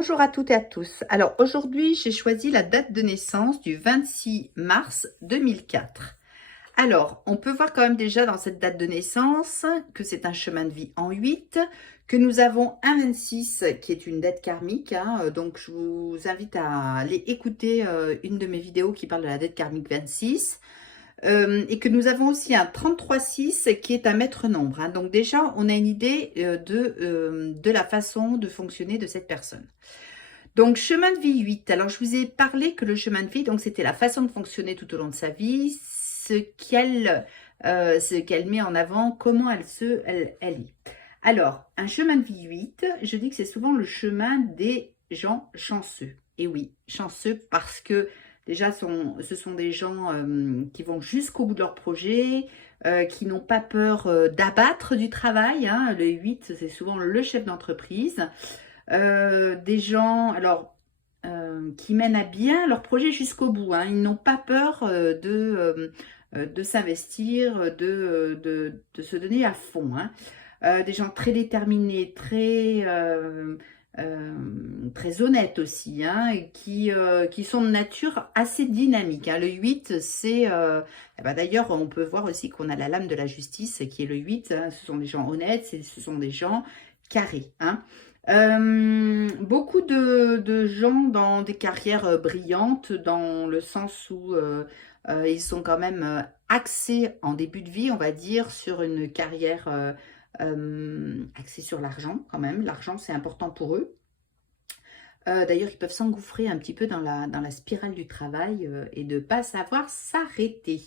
Bonjour à toutes et à tous. Alors aujourd'hui, j'ai choisi la date de naissance du 26 mars 2004. Alors, on peut voir quand même déjà dans cette date de naissance que c'est un chemin de vie en 8, que nous avons un 26 qui est une dette karmique. Donc, je vous invite à aller écouter une de mes vidéos qui parle de la dette karmique 26. Et que nous avons aussi un 33-6 qui est un maître nombre. Donc déjà, on a une idée de la façon de fonctionner de cette personne. Donc, chemin de vie 8. Alors, je vous ai parlé que le chemin de vie, donc c'était la façon de fonctionner tout au long de sa vie, ce qu'elle met en avant, comment elle est. Alors, un chemin de vie 8, je dis que c'est souvent le chemin des gens chanceux. Et oui, chanceux parce que déjà, ce sont des gens qui vont jusqu'au bout de leur projet, qui n'ont pas peur d'abattre du travail. Le 8, c'est souvent le chef d'entreprise. Des gens qui mènent à bien leur projet jusqu'au bout. Ils n'ont pas peur de s'investir, de se donner à fond. Des gens très déterminés, très honnêtes aussi, et qui sont de nature assez dynamique. Le 8, c'est... d'ailleurs, on peut voir aussi qu'on a la lame de la justice qui est le 8. Ce sont des gens honnêtes, ce sont des gens carrés. Beaucoup de gens dans des carrières brillantes, dans le sens où ils sont quand même axés en début de vie, on va dire, sur une carrière axée sur l'argent quand même. L'argent, c'est important pour eux. D'ailleurs, ils peuvent s'engouffrer un petit peu dans la spirale du travail et de ne pas savoir s'arrêter.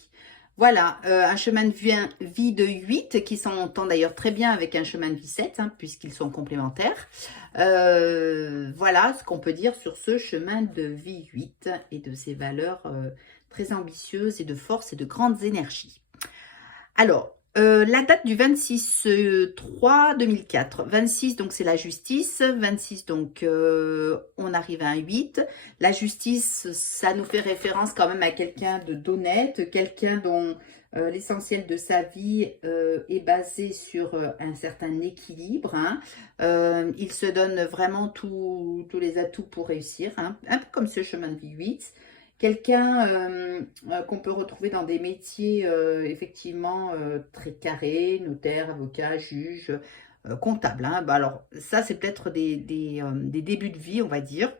Voilà, un chemin de vie de 8 qui s'entend d'ailleurs très bien avec un chemin de vie 7, puisqu'ils sont complémentaires. Voilà ce qu'on peut dire sur ce chemin de vie 8 et de ses valeurs très ambitieuses et de force et de grandes énergies. Alors, la date du 26/3/2004. 26, donc c'est la justice. 26, donc on arrive à un 8. La justice, ça nous fait référence quand même à quelqu'un d'honnête, quelqu'un dont l'essentiel de sa vie est basé sur un certain équilibre. Il se donne vraiment tous les atouts pour réussir, un peu comme ce chemin de vie 8. Quelqu'un qu'on peut retrouver dans des métiers effectivement très carrés, notaire, avocat, juge, comptable. Alors ça, c'est peut-être des débuts de vie, on va dire.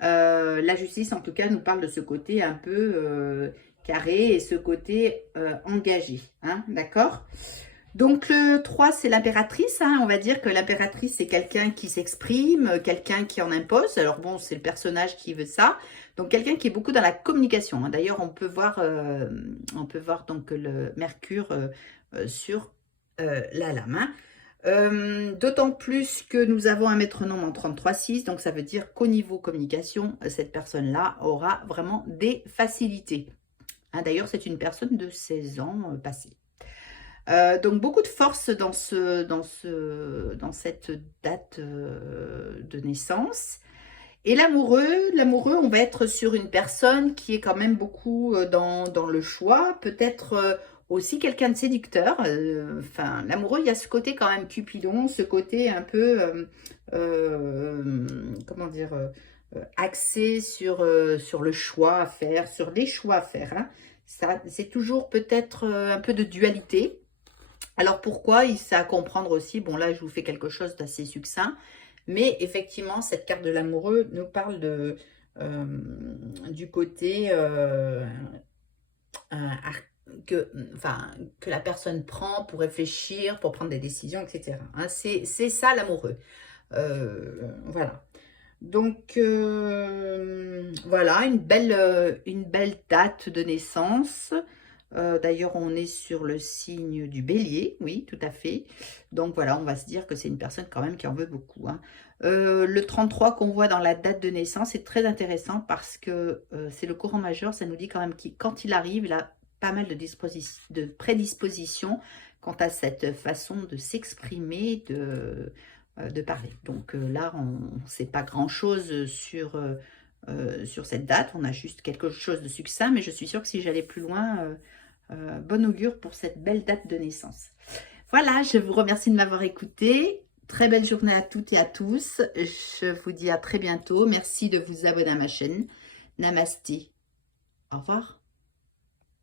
La justice, en tout cas, nous parle de ce côté un peu carré et ce côté engagé. D'accord ? Donc le 3, c'est l'impératrice. On va dire que l'impératrice, c'est quelqu'un qui s'exprime, quelqu'un qui en impose. Alors bon, c'est le personnage qui veut ça. Donc quelqu'un qui est beaucoup dans la communication. D'ailleurs, on peut voir donc le Mercure sur la lame. D'autant plus que nous avons un métronome en 33-6. Donc ça veut dire qu'au niveau communication, cette personne-là aura vraiment des facilités. D'ailleurs, c'est une personne de 16 ans passée. Donc beaucoup de force dans cette date de naissance. Et l'amoureux, on va être sur une personne qui est quand même beaucoup dans le choix, peut-être aussi quelqu'un de séducteur. L'amoureux, il y a ce côté quand même Cupidon, ce côté un peu, comment dire, axé sur le choix à faire, sur les choix à faire. Ça, c'est toujours peut-être un peu de dualité. Alors pourquoi? C'est à comprendre aussi, bon là je vous fais quelque chose d'assez succinct, mais effectivement cette carte de l'amoureux nous parle du côté que la personne prend pour réfléchir, pour prendre des décisions, etc. C'est ça l'amoureux. Voilà. Donc voilà, une belle date de naissance. D'ailleurs, on est sur le signe du bélier, oui, tout à fait. Donc voilà, on va se dire que c'est une personne quand même qui en veut beaucoup. Le 33 qu'on voit dans la date de naissance est très intéressant parce que c'est le courant majeur. Ça nous dit quand même que quand il arrive, il a pas mal de prédispositions quant à cette façon de s'exprimer, de parler. Donc là, on ne sait pas grand-chose sur cette date. On a juste quelque chose de succinct, mais je suis sûre que si j'allais plus loin... bon augure pour cette belle date de naissance. Voilà, je vous remercie de m'avoir écouté. Très belle journée à toutes et à tous. Je vous dis à très bientôt. Merci de vous abonner à ma chaîne. Namasté. Au revoir.